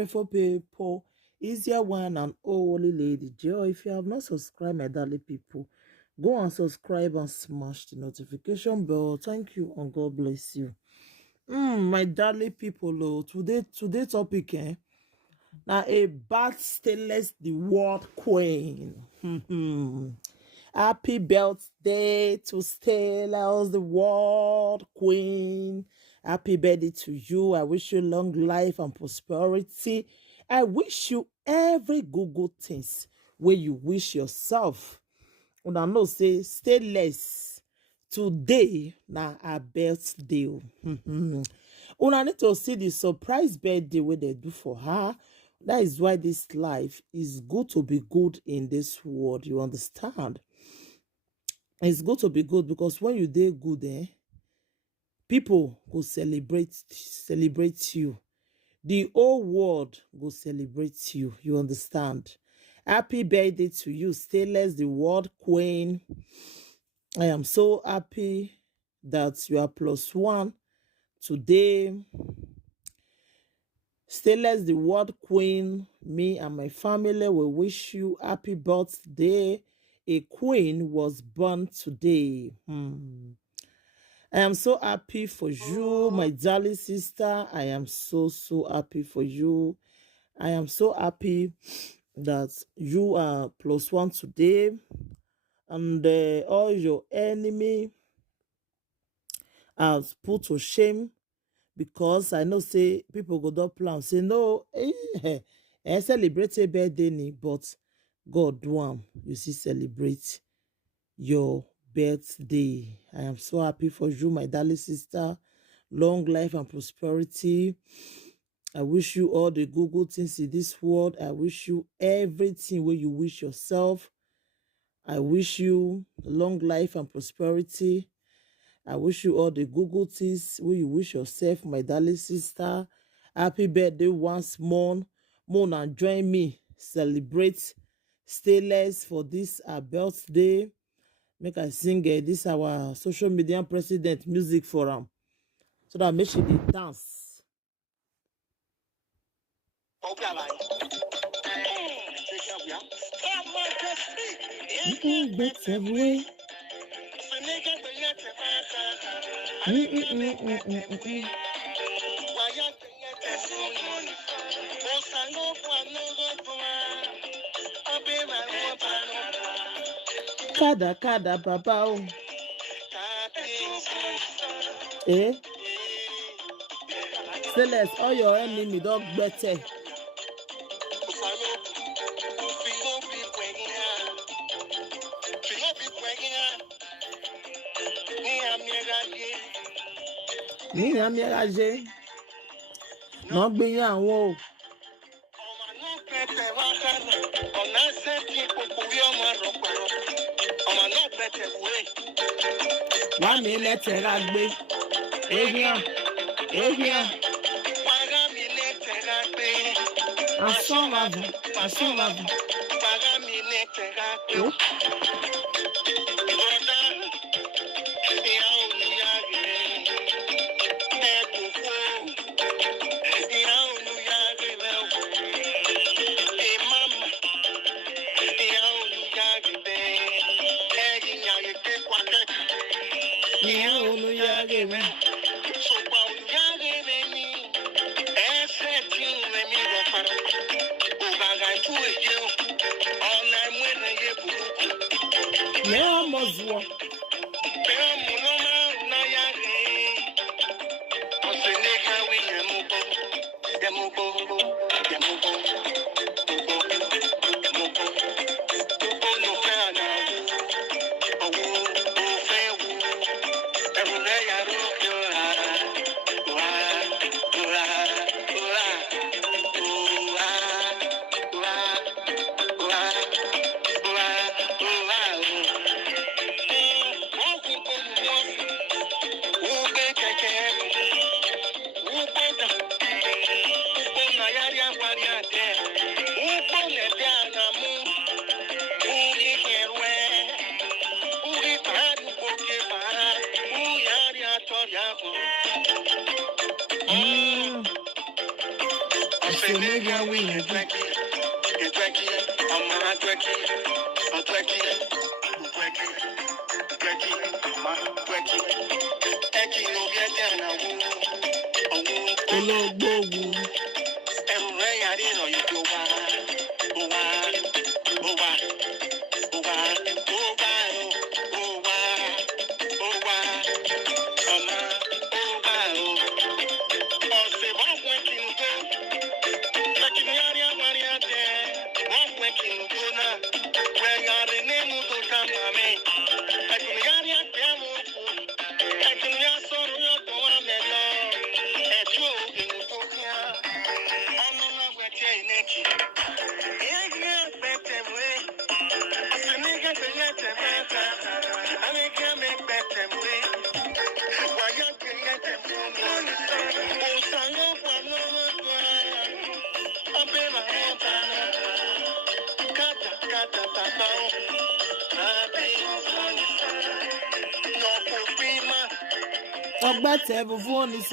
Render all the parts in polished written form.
beautiful people. Easier one and holy lady Joy. If you have not subscribed, my darling people, go and subscribe and smash the notification bell. Thank you and God bless you. My darling people, today topic now a bad stainless the world queen. Happy birthday to Stella, the world queen. Happy birthday to you. I wish you long life and prosperity. I wish you every good things where you wish yourself. And I know say stay less. Today na her birthday. Una need to see the surprise birthday where they do for her. That is why this life is good to be good in this world. You understand? It's good to be good because when you dey good, people go celebrate you. The whole world go celebrate you. You understand? Happy birthday to you, Stainless, the world queen. I am so happy that you are +1 today. Stainless, the world queen. Me and my family will wish you happy birthday. A queen was born today. I am so happy for you, my darling sister. I am so happy for you. I am so happy that you are +1 today. And all your enemy are put to shame, because I know say people go don plan say no, celebrate a birthday ni, but God do am. You see, celebrate your birthday. I am so happy for you, my darling sister. Long life and prosperity. I wish you all the good things in this world. I wish you everything where you wish yourself. I wish you long life and prosperity. I wish you all the good things where you wish yourself, my darling sister. Happy birthday once more. More and join me. Celebrate Stainless for this our birthday. Make I sing this our social media president music for am, so that make she dey dance. Kada papa o. Stainless, all your enemy don gbete. Ní àmì ẹ̀rajé náà gbìyàn àwọn o. Wá mi lẹ́tẹ̀ ra gbé. Èèyàn. Asọ́nwàbù. Senegal we are better before this.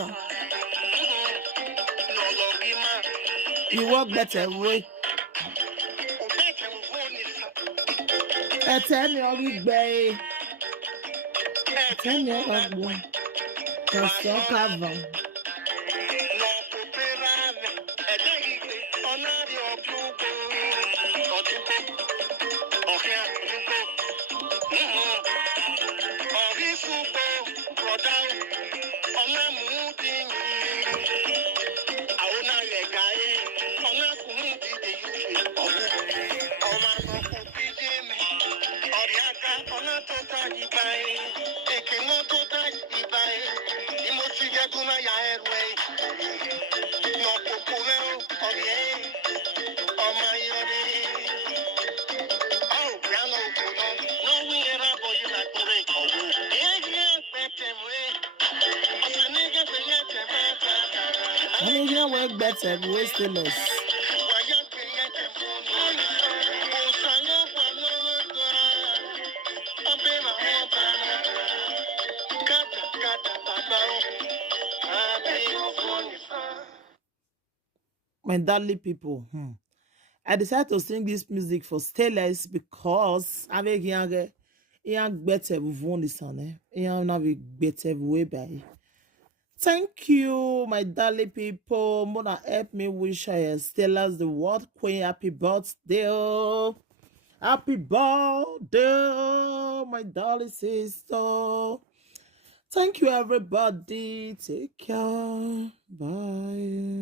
You walk better way. Tell me all we bay. Tell me all we bay. Cause so cover. Work better, waste less. My darling people, I decided to sing this music for Stainless because avec young better vous this on better way by. Thank you, my darling people. Mona help me wish Stella's the world queen happy birthday. Happy birthday, my darling sister. Thank you, everybody. Take care. Bye.